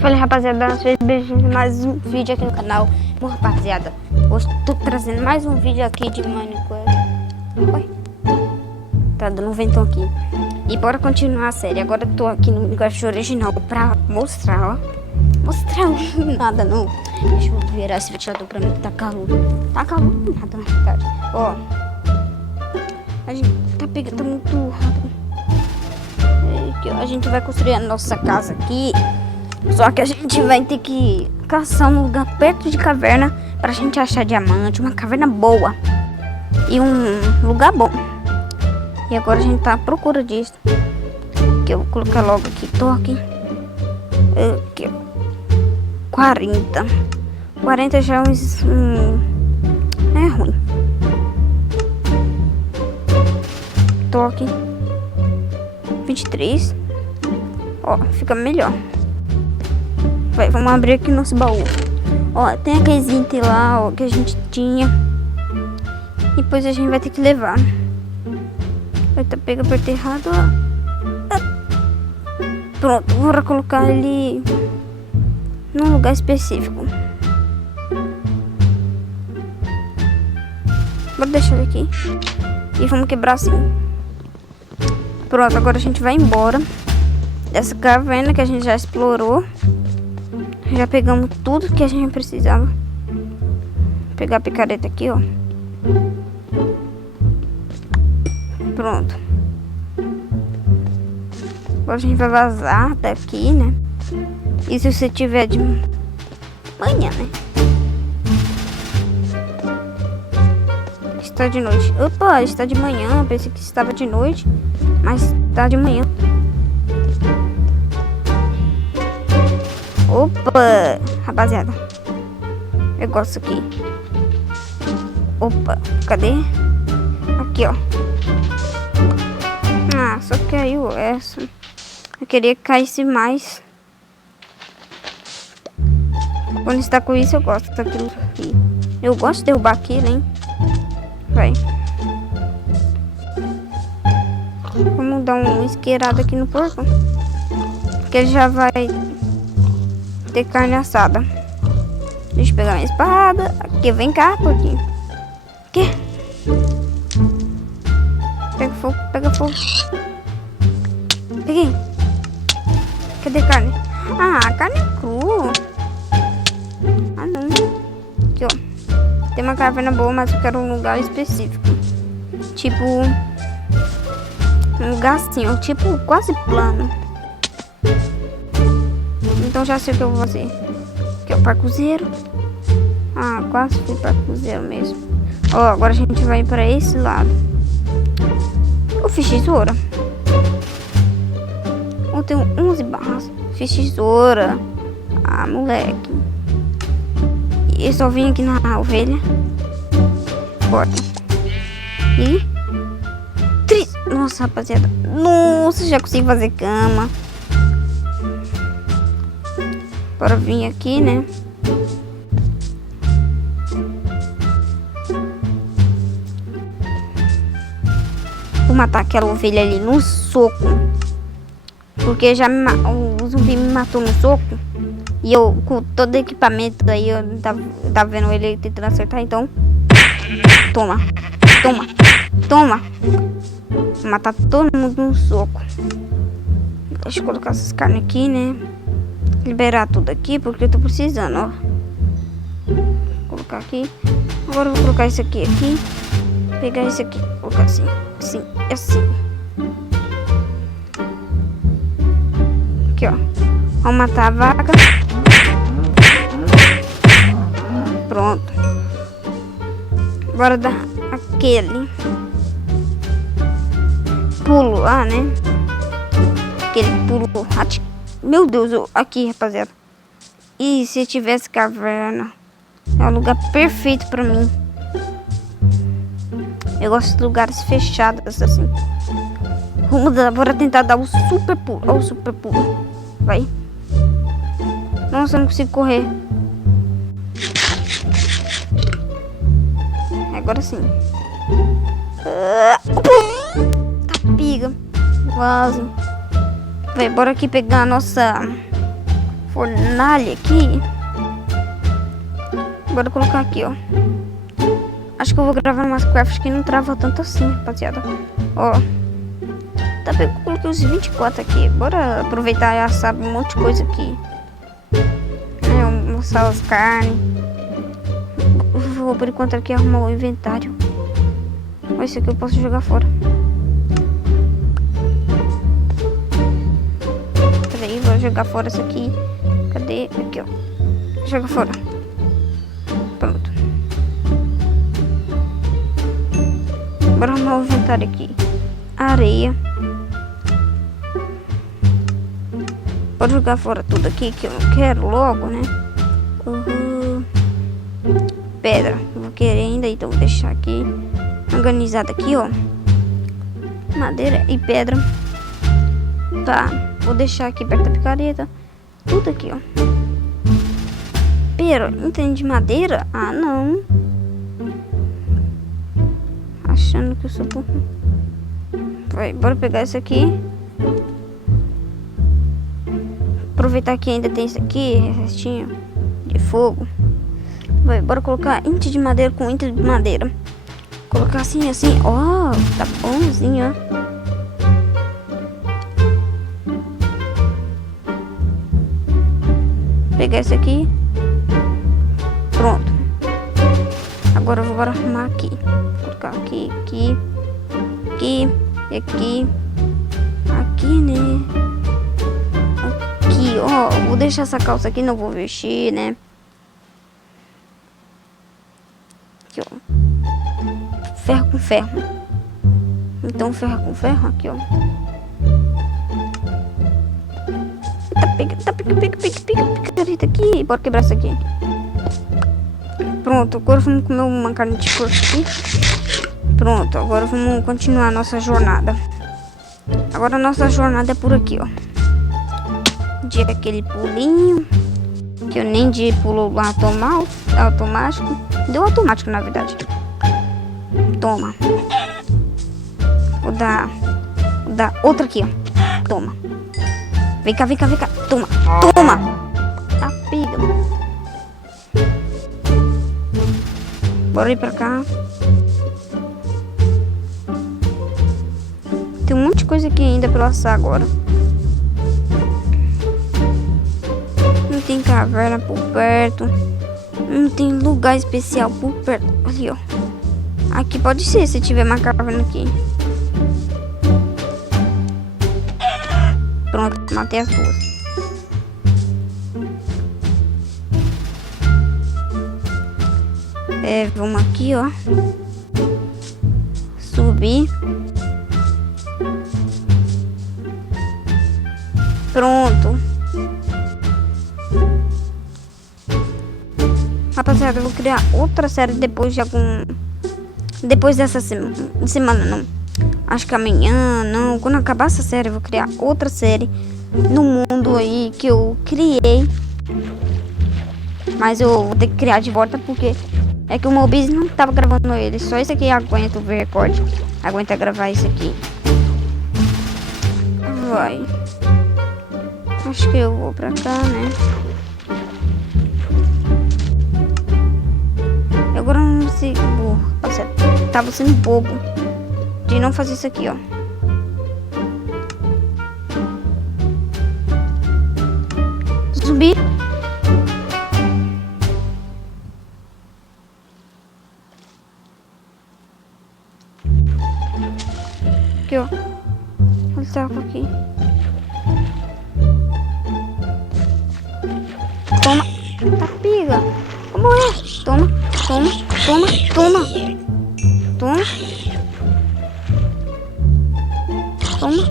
Falei, rapaziada, vocês beijinhos, mais um vídeo aqui no canal. Bom, rapaziada, hoje tô trazendo mais um vídeo aqui de Minecraft. Oi, tá dando um ventão aqui. E bora continuar a série. Agora eu tô aqui no Minecraft original pra mostrar, ó. Mostrar nada não. Deixa eu virar esse ventilador pra mim, tá calor. Tá calor nada, na verdade. Ó, a gente tá pegando, tá muito rápido. A gente vai construir a nossa casa aqui. Só que a gente vai ter que caçar um lugar perto de caverna pra gente achar diamante, uma caverna boa e um lugar bom. E agora a gente tá à procura disso. Que eu vou colocar logo aqui, toque. Aqui, 40. 40 já é é ruim. Toque. 23. Ó, fica melhor. Vai, vamos abrir aqui nosso baú. Ó, tem aqueles itens lá, ó, que a gente tinha. E depois a gente vai ter que levar. Eita, pega, apertei errado, ó. Pronto, bora colocar ele num lugar específico. Bora deixar ele aqui. E vamos quebrar assim. Pronto, agora a gente vai embora dessa caverna que a gente já explorou. Já pegamos tudo que a gente precisava. Vou pegar a picareta aqui, ó. Pronto. Agora a gente vai vazar daqui, né? E se você tiver de manhã, né? Está de noite. Opa, está de manhã. Pensei que estava de noite, mas está de manhã. Opa, rapaziada, eu gosto aqui. Opa, cadê? Aqui, ó. Ah, só caiu essa. Eu queria que caísse mais. Quando está com isso, eu gosto daquilo aqui. Eu gosto de derrubar aquilo, hein? Vai. Vamos dar um isqueirado aqui no porco. Porque ele já vai ter carne assada. Deixa eu pegar minha espada. Aqui, vem cá, porquinho. Que? Pega fogo, pega fogo. Peguei. Cadê a carne? Ah, a carne é crua. Ah, não. Aqui, ó. Tem uma caverna boa, mas eu quero um lugar específico. Tipo, um lugar assim, ó. Tipo, quase plano. Então já sei o que eu vou fazer. Aqui é o parkourzeiro. Ah, quase fui parkourzeiro mesmo. Ó, agora a gente vai para esse lado. Eu fiz tesoura. Eu tenho 11 barras. Fiz tesoura. Ah, moleque. E eu só vim aqui na ovelha. Corta. E... Nossa, rapaziada. Nossa, já consegui fazer cama. Bora vir aqui, né? Vou matar aquela ovelha ali no soco. Porque já o zumbi me matou no soco. E eu, com todo o equipamento aí, eu tava vendo ele tentando acertar, então... Toma, toma, toma. Vou matar todo mundo no soco. Deixa eu colocar essas carnes aqui, né? Liberar tudo aqui, porque eu tô precisando, ó. Vou colocar aqui. Agora eu vou colocar isso aqui. Pegar isso aqui. Colocar assim. Assim. Assim. Aqui, ó. Vamos matar a vaca. Pronto. Bora dar aquele pulo lá, né? Aquele pulo. Meu Deus, aqui, rapaziada. E se tivesse caverna? É um lugar perfeito pra mim. Eu gosto de lugares fechados, assim. Bora tentar dar o super pulo. Olha o super pulo. Vai. Nossa, eu não consigo correr. agora sim. Tá piga. Quase. Vai, bora aqui pegar a nossa fornalha aqui. Bora colocar aqui, ó. Acho que eu vou gravar umas crafts que não trava tanto assim, rapaziada. Ó. Tá, eu coloquei os 24 aqui. Bora aproveitar e assar um monte de coisa aqui. Mostrar as carnes. Vou por enquanto aqui arrumar o inventário. Olha, isso aqui eu posso jogar fora. Peraí, vou jogar fora isso aqui. Cadê? Aqui, ó. Joga fora. Pronto. Bora arrumar o inventário aqui. Areia. Vou jogar fora tudo aqui que eu não quero logo, né? Pedra. Vou querer ainda, então vou deixar aqui organizado aqui, ó. Madeira e pedra. Tá. Vou deixar aqui perto da picareta. Tudo aqui, ó. Pero, entende madeira? Ah, não. Achando que eu sou burro. Vai, bora pegar isso aqui. Aproveitar que ainda tem isso aqui, restinho de fogo. Vai, bora colocar ente de madeira com ente de madeira. Colocar assim, assim. Ó, tá bonzinho, ó. Pegar esse aqui. Pronto. Agora eu vou arrumar aqui. Colocar aqui, aqui, aqui, e aqui. Aqui, né? Aqui, ó. Vou deixar essa calça aqui, não vou vestir, né? Aqui, ó. Ferro com ferro. Então, ferro com ferro, aqui, ó. Picareta aqui. Bora quebrar isso aqui. Pronto, agora vamos comer uma carne de porco aqui. Pronto, agora vamos continuar a nossa jornada. Agora a nossa jornada é por aqui, ó. De aquele pulinho. Que eu nem de pulo lá automático. Deu automático, na verdade. Toma. Vou dar outra aqui, ó. Toma. Vem cá, vem cá, vem cá. Toma, toma. Tá piga. Bora ir pra cá. Tem um monte de coisa aqui ainda pra assar agora. Não tem caverna por perto. Não tem lugar especial por perto. Ali, ó. Aqui pode ser, se tiver uma caverna aqui. Pronto, matei as duas. Vamos aqui, ó. Subir. Pronto. Rapaziada, eu vou criar outra série depois de algum... Depois dessa semana, não. Acho que amanhã, não. Quando acabar essa série, eu vou criar outra série no mundo aí que eu criei. Mas eu vou ter que criar de volta porque é que o Mobiz não tava gravando ele. Só esse aqui aguenta o recorde. Aguenta gravar isso aqui. Vai. Acho que eu vou pra cá, né? Agora eu não sei. Tava sendo bobo de não fazer isso aqui, ó. Subir. Aqui, ó. Olha o saco aqui. Toma. Tá piga. Vamos morrer. Toma, toma, toma, toma. Toma. Toma.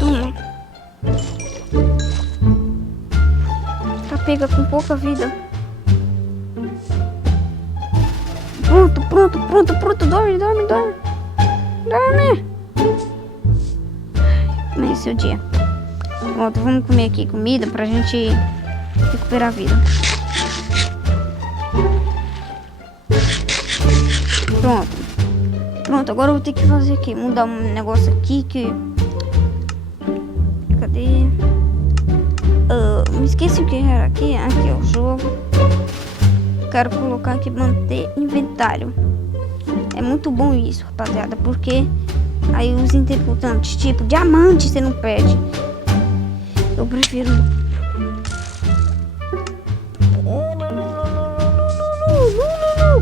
Toma. Tá pega com pouca vida. Pronto, pronto, pronto, pronto. Dorme, dorme, dorme. Dorme. Amanheceu o dia. Pronto, vamos comer aqui comida pra gente recuperar a vida. Pronto. Pronto, agora eu vou ter que fazer aqui. Mudar um negócio aqui que... Cadê? Me esqueci o que era aqui. Aqui é o jogo. Quero colocar aqui manter inventário. É muito bom isso, rapaziada, porque aí os interputantes, tipo diamante, você não perde. Eu prefiro...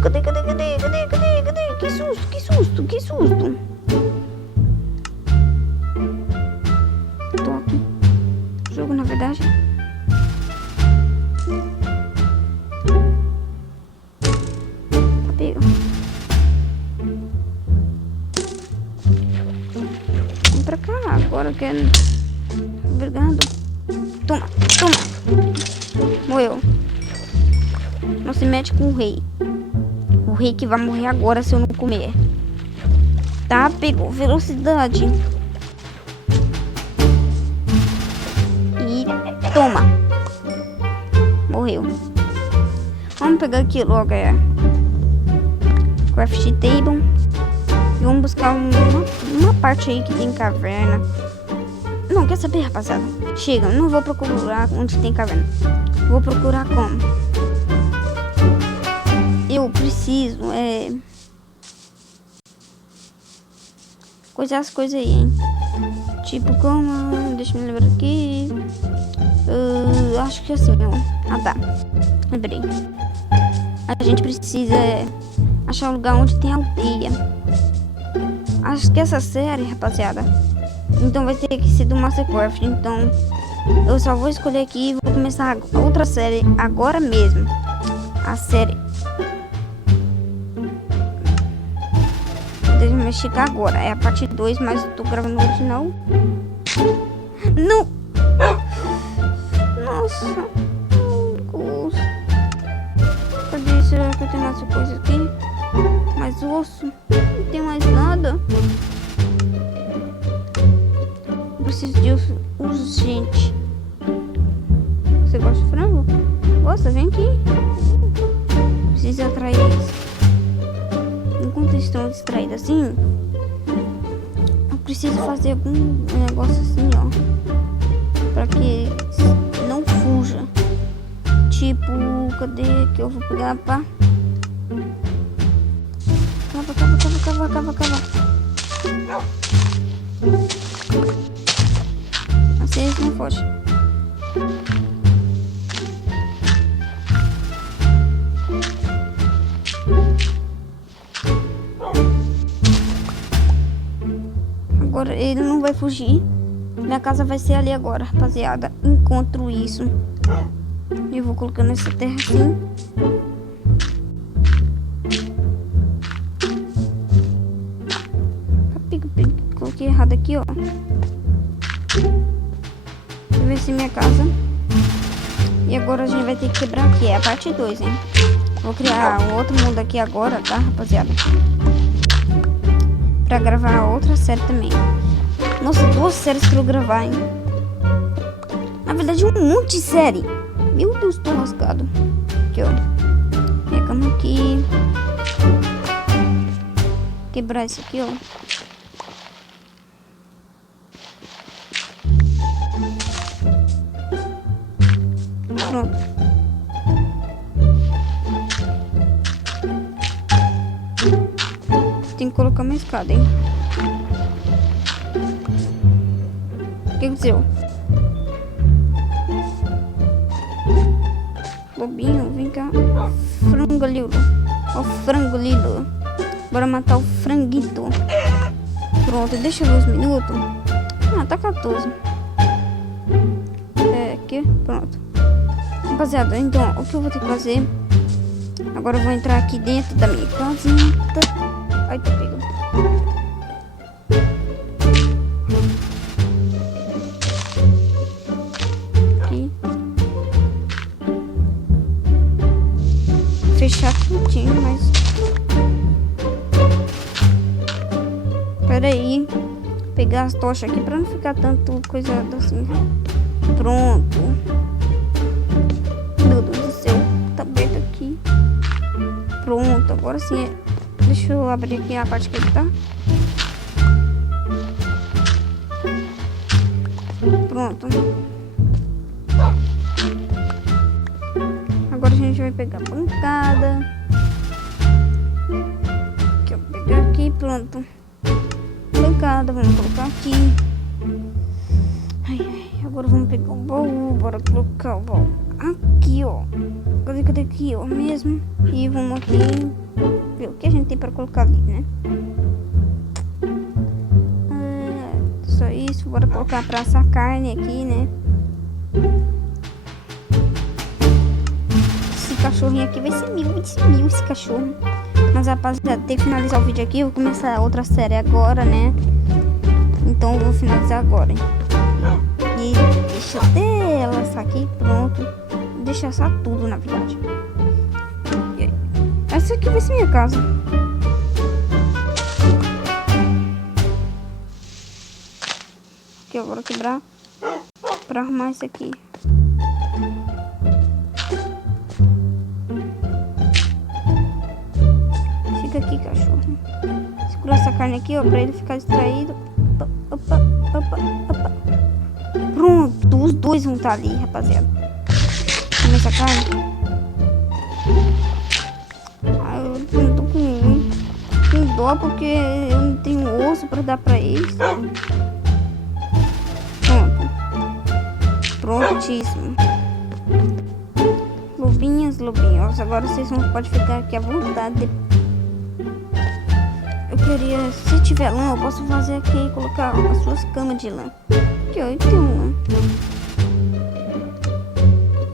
Cadê? Que susto. Tô aqui. Jogo, na verdade. Tá pego. Vem pra cá, agora eu quero... Obrigado. Toma. Morreu. Não se mete com o rei. O rei que vai morrer agora se eu não comer. Tá, pegou velocidade. E toma. Morreu. Vamos pegar aqui logo craft table. E vamos buscar uma parte aí que tem caverna. Não, quer saber, rapaziada? Chega, não vou procurar onde tem caverna. Vou procurar como? Eu preciso, coisar as coisas aí, hein? Tipo, como... Deixa eu me lembrar aqui. Acho que assim, ó. Ah, tá. Lembrei. A gente precisa achar um lugar onde tem aldeia. Acho que essa série, rapaziada, então vai ter que ser do Mastercraft. Então, eu só vou escolher aqui e vou começar outra série agora mesmo. A série... Deixa eu mexer agora. É a parte 2, mas eu tô gravando o original. Não! Nossa! Cadê? Será que eu tenho mais coisa aqui? Mais osso? Não tem mais nada. Eu preciso de osso urgente. Você gosta de frango? Gosta? Vem aqui. Preciso atrair eles. Enquanto estão distraídos assim, eu preciso fazer algum negócio assim, ó, pra que não fuja. Tipo, cadê que eu vou pegar pra... Cava. Assim eles não fogem. Agora ele não vai fugir. Minha casa vai ser ali agora, rapaziada. Encontro isso. Eu vou colocando essa terra assim. Coloquei errado aqui, ó. Deixa eu ver se minha casa. E agora a gente vai ter que quebrar aqui. É a parte 2, hein? Vou criar um outro mundo aqui agora, tá, rapaziada? Pra gravar outra série também. Nossa, 2 séries pra eu gravar, hein? Na verdade, um monte de série. Meu Deus, tô lascado. Aqui, ó. Pegamos aqui. Quebrar isso aqui, ó. Pronto. Tem que colocar uma escada, hein? O que aconteceu? Bobinho, vem cá. Frangolilo. Ó, o frangolilo. Bora matar o franguito. Pronto, deixa eu ver os minutos. Ah, tá 14. Aqui, pronto. Rapaziada, então, o que eu vou ter que fazer? Agora eu vou entrar aqui dentro da minha casinha. Ai, tá pegando. Aqui. Fechar tudinho, mas... Pera aí. Pegar as tochas aqui pra não ficar tanto coisado assim. Pronto. Meu Deus do céu. Tá aberto aqui. Pronto, agora sim é... Deixa eu abrir aqui a parte que ele tá. Pronto. Agora a gente vai pegar a pancada. Aqui, eu vou pegar aqui, pronto. Pancada, vamos colocar aqui. Ai, agora vamos pegar o baú. Bora colocar o baú aqui, ó. Cadê aqui, ó, mesmo. E vamos aqui ver o que a gente tem pra colocar ali, né? Só isso, bora colocar pra assar carne aqui, né? Esse cachorrinho aqui vai ser mil esse cachorro. Mas rapaziada, tem que finalizar o vídeo aqui. Eu vou começar outra série agora, né? Então eu vou finalizar agora, hein? E deixa até ela assar aqui, pronto. Deixa assar tudo, na verdade. E aí? Essa aqui vai ser minha casa. Aqui eu vou quebrar pra arrumar isso aqui. Fica aqui, cachorro. Segura essa carne aqui, ó, pra ele ficar distraído. Opa. Pronto, os dois vão estar ali, rapaziada. Come essa carne. Eu não tô com dó porque eu não tenho osso pra dar pra eles. Prontíssimo. Lobinhos. Agora vocês podem ficar aqui à vontade. Eu queria, se tiver lã, eu posso fazer aqui e colocar as suas camas de lã. Aqui, ó, eu tenho lã.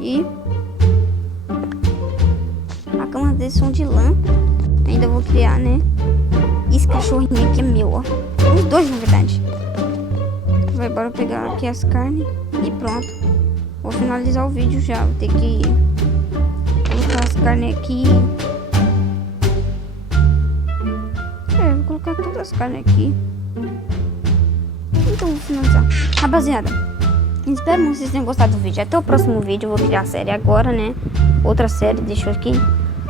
E a cama deles são de lã. Ainda vou criar, né? Esse cachorrinho aqui é meu, ó. Os dois, na verdade. Vai, bora pegar aqui as carnes e pronto. Vou finalizar o vídeo já. Vou ter que colocar as carnes aqui. Vou colocar todas as carnes aqui. Então vou finalizar. Rapaziada, espero que vocês tenham gostado do vídeo. Até o próximo vídeo. Eu vou criar a série agora, né? Outra série, deixa eu aqui.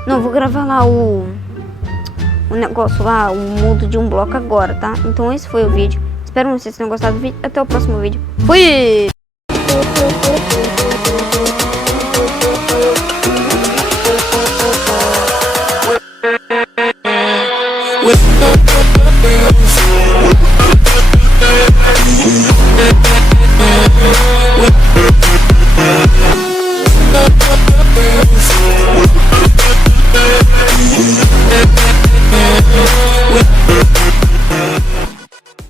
Não, vou gravar lá o negócio lá, o mundo de um bloco agora, tá? Então esse foi o vídeo. Espero que vocês tenham gostado do vídeo. Até o próximo vídeo. Fui!